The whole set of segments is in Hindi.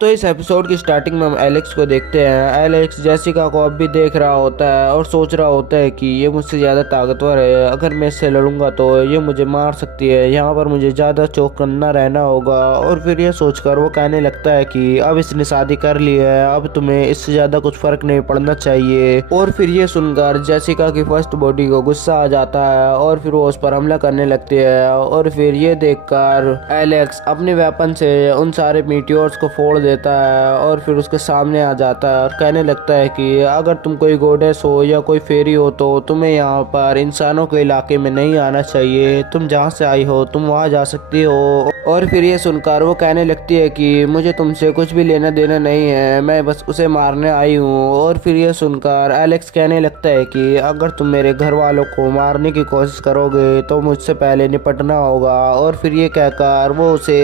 तो इस एपिसोड की स्टार्टिंग में हम एलेक्स को देखते हैं। एलेक्स जेसिका को अब भी देख रहा होता है और सोच रहा होता है कि ये मुझसे ज़्यादा ताकतवर है, अगर मैं इससे लड़ूंगा तो ये मुझे मार सकती है, यहाँ पर मुझे ज़्यादा चौकन्ना रहना होगा। और फिर ये सोचकर वो कहने लगता है कि अब इसने शादी कर ली है, अब तुम्हें इससे ज़्यादा कुछ फ़र्क नहीं पड़ना चाहिए। और फिर ये सुनकर जेसिका की फर्स्ट बॉडी को गुस्सा आ जाता है और फिर वो उस पर हमला करने लगती है। और फिर ये देखकर एलेक्स अपने वेपन से उन सारे मीटियोर्स को फोड़ देता है और फिर उसके सामने आ जाता है और कहने लगता है कि अगर तुम कोई गोडेस हो या कोई फेरी हो तो तुम्हें यहाँ पर इंसानों के इलाके में नहीं आना चाहिए, तुम जहाँ से आई हो तुम वहाँ जा सकती हो। और फिर ये सुनकर वो कहने लगती है कि मुझे तुमसे कुछ भी लेना देना नहीं है, मैं बस उसे मारने आई हूँ। और फिर ये सुनकर एलेक्स कहने लगता है कि अगर तुम मेरे घर वालों को मारने की कोशिश करोगे तो मुझसे पहले निपटना होगा। और फिर ये कहकर वो उसे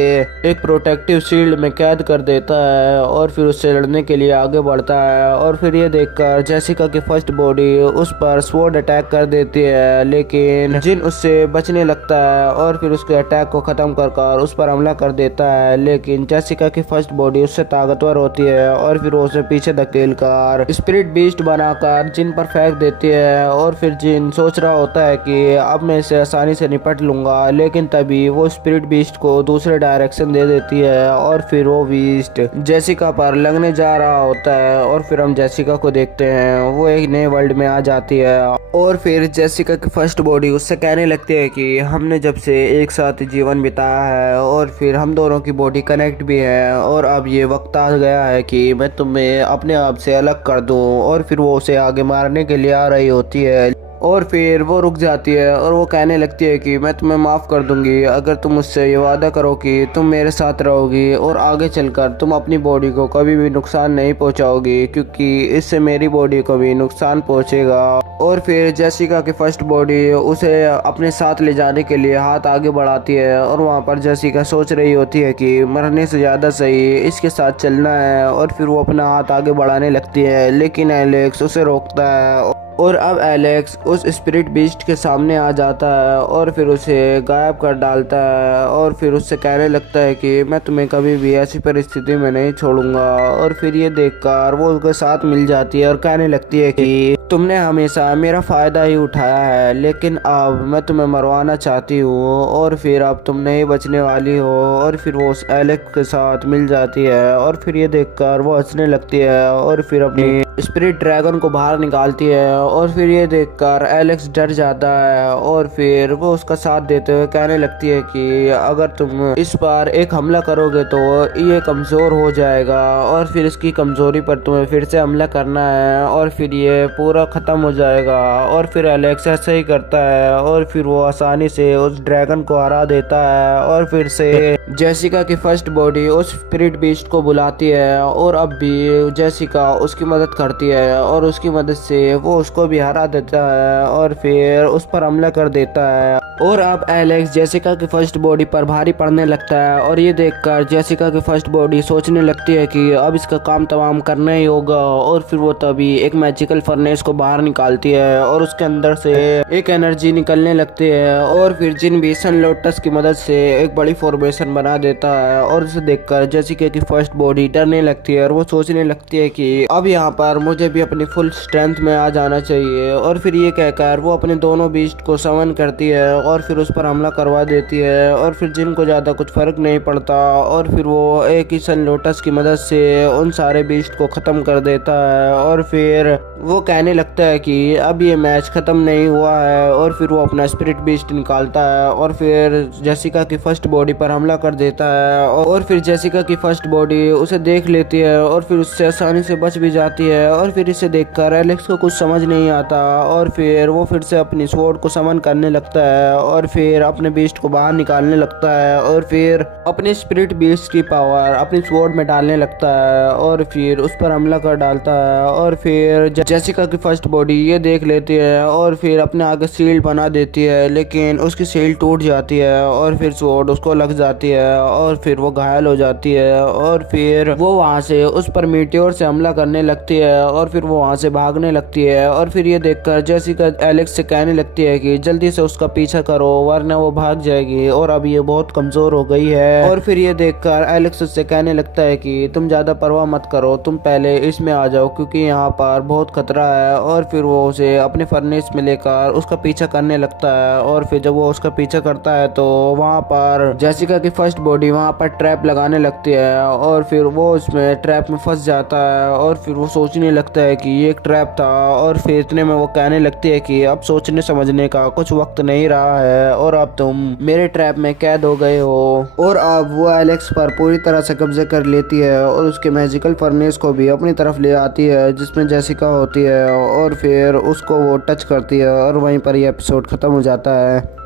एक प्रोटेक्टिव शील्ड में कैद कर देता है और फिर उससे लड़ने के लिए आगे बढ़ता है। और फिर ये देखकर जेसिका की फर्स्ट बॉडी उस पर स्वॉर्ड अटैक कर देती है, लेकिन जिन उससे बचने लगता है और फिर उसके अटैक को खत्म कर उस पर हमला कर देता है। लेकिन जेसिका की फर्स्ट बॉडी उससे ताकतवर होती है और फिर वो उसे पीछे धकेल कर स्पिरिट बीस्ट बनाकर जिन पर फेंक देती है। और फिर जिन सोच रहा होता है कि अब मैं इसे आसानी से निपट लूंगा, लेकिन तभी वो स्पिरिट बीस्ट को दूसरे डायरेक्शन दे देती है और फिर वो बीस्ट जेसिका पर लगने जा रहा होता है। और फिर हम जेसिका को देखते हैं, वो एक नए वर्ल्ड में आ जाती है। और फिर जेसिका की फर्स्ट बॉडी उससे कहने लगती है कि हमने जब से एक साथ जीवन बिताया है और फिर हम दोनों की बॉडी कनेक्ट भी है और अब ये वक्त आ गया है कि मैं तुम्हें अपने आप से अलग कर दूं। और फिर वो उसे आगे मारने के लिए आ रही होती है और फिर वो रुक जाती है और वो कहने लगती है कि मैं तुम्हें माफ़ कर दूंगी अगर तुम मुझसे ये वादा करो कि तुम मेरे साथ रहोगी और आगे चलकर तुम अपनी बॉडी को कभी भी नुकसान नहीं पहुंचाओगी, क्योंकि इससे मेरी बॉडी को भी नुकसान पहुंचेगा। और फिर जेसिका की फर्स्ट बॉडी उसे अपने साथ ले जाने के लिए हाथ आगे बढ़ाती है और वहाँ पर जेसिका सोच रही होती है कि मरने से ज़्यादा सही इसके साथ चलना है। और फिर वो अपना हाथ आगे बढ़ाने लगती है, लेकिन एलेक्स उसे रोकता है। और अब एलेक्स उस स्पिरिट बीस्ट के सामने आ जाता है और फिर उसे गायब कर डालता है और फिर उससे कहने लगता है कि मैं तुम्हें कभी भी ऐसी परिस्थिति में नहीं छोड़ूंगा। और फिर ये देखकर वो उसके साथ मिल जाती है और कहने लगती है कि तुमने हमेशा मेरा फ़ायदा ही उठाया है, लेकिन अब मैं तुम्हें मरवाना चाहती हूँ और फिर अब तुम नहीं बचने वाली हो। और फिर वो उस एलेक्स के साथ मिल जाती है और फिर ये देखकर वो हंसने लगती है और फिर अपनी स्पिरिट ड्रैगन को बाहर निकालती है। और फिर ये देखकर एलेक्स डर जाता है और फिर वो उसका साथ देते हुए कहने लगती है कि अगर तुम इस बार एक हमला करोगे तो ये कमज़ोर हो जाएगा और फिर इसकी कमज़ोरी पर तुम्हें फिर से हमला करना है और फिर ये पूरा ख़त्म हो जाएगा। और फिर एलेक्स ऐसा ही करता है और फिर वो आसानी से उस ड्रैगन को हरा देता है। और फिर से जेसिका की फर्स्ट बॉडी उस स्पिरिट बीस्ट को बुलाती है और अब भी जेसिका उसकी मदद करती है और उसकी मदद से वो उसको भी हरा देता है और फिर उस पर हमला कर देता है। और अब एलेक्स जेसिका की फर्स्ट बॉडी पर भारी पड़ने लगता है और ये देखकर जेसिका की फर्स्ट बॉडी सोचने लगती है कि अब इसका काम तमाम करना ही होगा। और फिर वो तभी एक मैजिकल फर्नेस को बाहर निकालती है और उसके अंदर से एक एनर्जी निकलने लगती है और फिर जिन भी सन लोटस की मदद से एक बड़ी फॉर्मेशन बना देता है। और उसे देखकर जेसिका की फर्स्ट बॉडी डरने लगती है और वो सोचने लगती है कि अब यहाँ पर मुझे भी अपनी फुल स्ट्रेंथ में आ जाना चाहिए। और फिर ये कहकर वो अपने दोनों बीस्ट को समन करती है और फिर उस पर हमला करवा देती है और फिर जिनको ज़्यादा कुछ फ़र्क नहीं पड़ता और फिर वो एक ही सन लोटस की मदद से उन सारे बीस्ट को ख़त्म कर देता है। और फिर वो कहने लगता है कि अब ये मैच ख़त्म नहीं हुआ है और फिर वो अपना स्पिरिट बीस्ट निकालता है और फिर जेसिका की फर्स्ट बॉडी पर हमला कर देता है। और फिर जेसिका की फर्स्ट बॉडी उसे देख लेती है और फिर उससे आसानी से बच भी जाती है। और फिर इसे देखकर एलेक्स को कुछ समझ नहीं आता और फिर वो फिर से अपनी स्वॉर्ड को समन करने लगता है और फिर अपने बीस्ट को बाहर निकालने लगता है और फिर अपने स्पिरिट बीस्ट की पावर अपनी स्वॉर्ड में डालने लगता है और फिर उस पर हमला कर डालता है। और फिर जेसिका की फर्स्ट बॉडी ये देख लेती है और फिर अपने आगे शील्ड बना देती है, लेकिन उसकी शील्ड टूट जाती है और फिर स्वॉर्ड उसको लग जाती है और फिर वो घायल हो जाती है। और फिर वो वहाँ से उस पर मीटियोर से हमला करने लगती है है और फिर वो वहाँ से भागने लगती है। और फिर ये देखकर जेसिका एलेक्स से कहने लगती है कि जल्दी से उसका पीछा करो वरना वो भाग जाएगी और अब ये बहुत कमजोर हो गई है। और फिर ये देखकर एलेक्स उससे कहने लगता है कि तुम ज्यादा परवाह मत करो, तुम पहले इसमें आ जाओ क्योंकि यहाँ पर बहुत खतरा है। और फिर वो उसे अपने फर्नेस में लेकर उसका पीछा करने लगता है। और फिर जब वो उसका पीछा करता है तो वहाँ पर जेसिका की फर्स्ट बॉडी वहाँ पर ट्रैप लगाने लगती है और फिर वो उसमें ट्रैप में फंस जाता है। और फिर वो सोचने लगता है कि ये एक ट्रैप था। और फिर इतने में वो कहने लगती है कि अब सोचने समझने का कुछ वक्त नहीं रहा है और अब तुम मेरे ट्रैप में कैद हो गए हो। और अब वो एलेक्स पर पूरी तरह से कब्जे कर लेती है और उसके मैजिकल फर्नेस को भी अपनी तरफ ले आती है जिसमें जेसिका होती है और फिर उसको वो टच करती है और वहीं पर ये एपिसोड खत्म हो जाता है।